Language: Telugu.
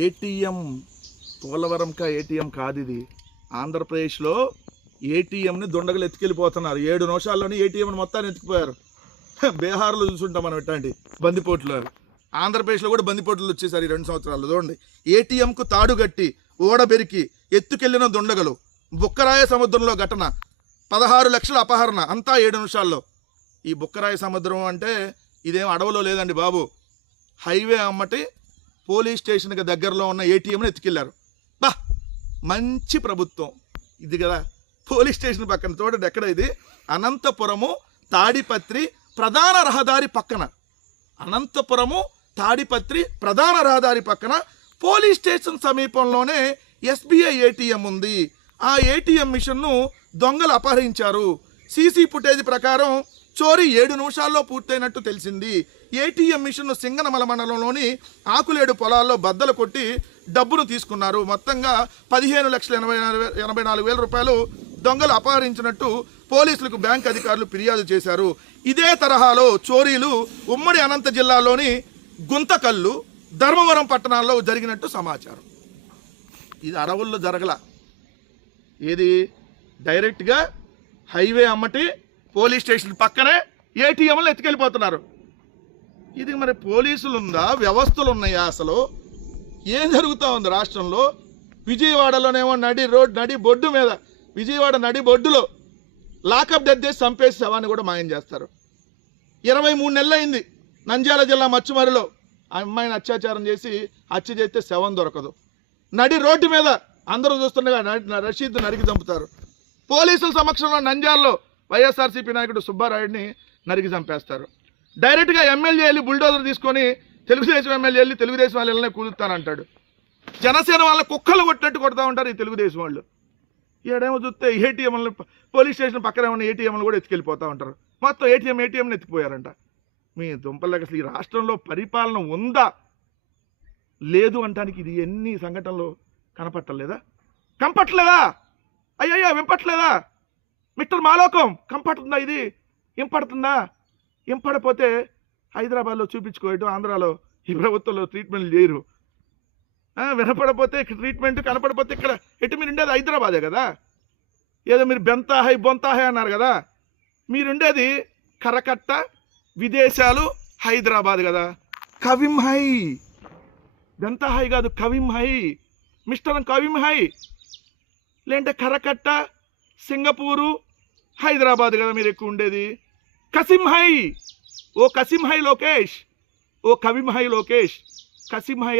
ఏటీఎం పోలవరంకా ఏటీఎం కాదు ఇది. ఆంధ్రప్రదేశ్లో ఏటీఎంని దుండగులు ఎత్తుకెళ్ళిపోతున్నారు. 7 నిమిషాల్లోనే ఏటీఎంని మొత్తాన్ని ఎత్తుకుపోయారు. బీహార్లో చూసుంటాం మనం ఇట్లాంటి బందిపోట్లు. ఆంధ్రప్రదేశ్లో కూడా బందిపోట్లు వచ్చేసారు ఈ 2 సంవత్సరాలు. చూడండి, ఏటీఎంకు తాడుగట్టి ఓడబెరికి ఎత్తుకెళ్లిన దుండగులు. బుక్కరాయ సముద్రంలో ఘటన, 16 లక్షల అపహరణ, అంతా 7 నిమిషాల్లో. ఈ బుక్కరాయ సముద్రం అంటే ఇదేం అడవిలో లేదండి బాబు. హైవే అమ్మటి పోలీస్ స్టేషన్కి దగ్గరలో ఉన్న ఏటీఎంని ఎత్తుకెళ్లారు. బా, మంచి ప్రభుత్వం ఇది కదా. పోలీస్ స్టేషన్ పక్కన చూడండి, ఎక్కడ ఇది? అనంతపురము తాడిపత్రి ప్రధాన రహదారి పక్కన. అనంతపురము తాడిపత్రి ప్రధాన రహదారి పక్కన పోలీస్ స్టేషన్ సమీపంలోనే ఎస్బీఐ ఏటీఎం ఉంది. ఆ ఏటీఎం మిషన్ను దొంగలు అపహరించారు. సీసీ ఫుటేజ్ ప్రకారం చోరీ 7 నిమిషాల్లో పూర్తయినట్టు తెలిసింది. ఏటీఎం మిషన్ను సింగనమల మండలంలోని ఆకులేడు పొలాల్లో బద్దలు కొట్టి డబ్బును తీసుకున్నారు. మొత్తంగా 15,84,000 రూపాయలు దొంగలు అపహరించినట్టు పోలీసులకు బ్యాంక్ అధికారులు ఫిర్యాదు చేశారు. ఇదే తరహాలో చోరీలు ఉమ్మడి అనంత జిల్లాలోని గుంతకల్లు, ధర్మవరం పట్టణాల్లో జరిగినట్టు సమాచారం. ఇది అడవుల్లో జరగల, ఏది డైరెక్ట్గా హైవే అమ్మటి పోలీస్ స్టేషన్ పక్కనే ఏటీఎంలు ఎత్తుకెళ్ళిపోతున్నారు. ఇది మరి పోలీసులు ఉందా, వ్యవస్థలు ఉన్నాయా? అసలు ఏం జరుగుతూ ఉంది రాష్ట్రంలో? విజయవాడలోనేమో నడి బొడ్డు మీద, విజయవాడ నడి బొడ్డులో లాకప్ డెత్ చేసి చంపేసి శవాన్ని కూడా మాయం చేస్తారు. 23 నెలలు అయింది నంద్యాల జిల్లా మచ్చుమరిలో ఆ అమ్మాయిని అత్యాచారం చేసి హత్య చేస్తే శవం దొరకదు. నడి రోడ్డు మీద అందరూ చూస్తుండగా రషీద్ నరికి చంపుతారు. పోలీసుల సమక్షంలో నంద్యాలలో వైఎస్ఆర్సీపీ నాయకుడు సుబ్బారాయుడిని నరికి చంపేస్తారు. డైరెక్ట్గా ఎమ్మెల్యే వెళ్ళి బుల్డోజర్ తీసుకొని తెలుగుదేశం ఎమ్మెల్యే వెళ్ళి తెలుగుదేశం వాళ్ళు వెళ్ళనే కూలుతానంటాడు. జనసేన వాళ్ళని కుక్కలు కొట్టినట్టు కొడతా ఉంటారు ఈ తెలుగుదేశం వాళ్ళు. ఈడేమో చూస్తే ఏటీఎంలు పోలీస్ స్టేషన్ పక్కనే ఉన్న ఏటీఎంలు కూడా ఎత్తుకెళ్ళిపోతూ ఉంటారు. మొత్తం ఏటీఎంని ఎత్తిపోయారంట. మీ దుంపలకి అసలు ఈ రాష్ట్రంలో పరిపాలన ఉందా లేదు అంటానికి ఇది ఎన్ని సంఘటనలు కనపట్టలేదా? అయ్యయ్యా వింపట్లేదా? మిస్టర్ మాలోకం కంపడుతుందా? ఇది ఇంపడుతుందా? ఇంపడపోతే హైదరాబాద్లో చూపించుకోవడం, ఆంధ్రాలో ఈ ప్రభుత్వంలో ట్రీట్మెంట్లు చేయరు. వినపడపోతే ట్రీట్మెంట్, కనపడపోతే ఇక్కడ ఎటు మీరు ఉండేది హైదరాబాదే కదా. ఏదో మీరు బొంతాహై అన్నారు కదా, మీరుండేది కరకట్ట, విదేశాలు, హైదరాబాద్ కదా. కవిం హై, బెంతాహై కాదు, కవిం హై. మిస్టర్ కవిం హై లేదంటే కరకట్ట, సింగపూరు, హైదరాబాద్ కదా మీరు ఎక్కువ ఉండేది. కసిం హై, ఓ కసిం హై లోకేష్, ఓ కవిం హై లోకేష్, కసిం హై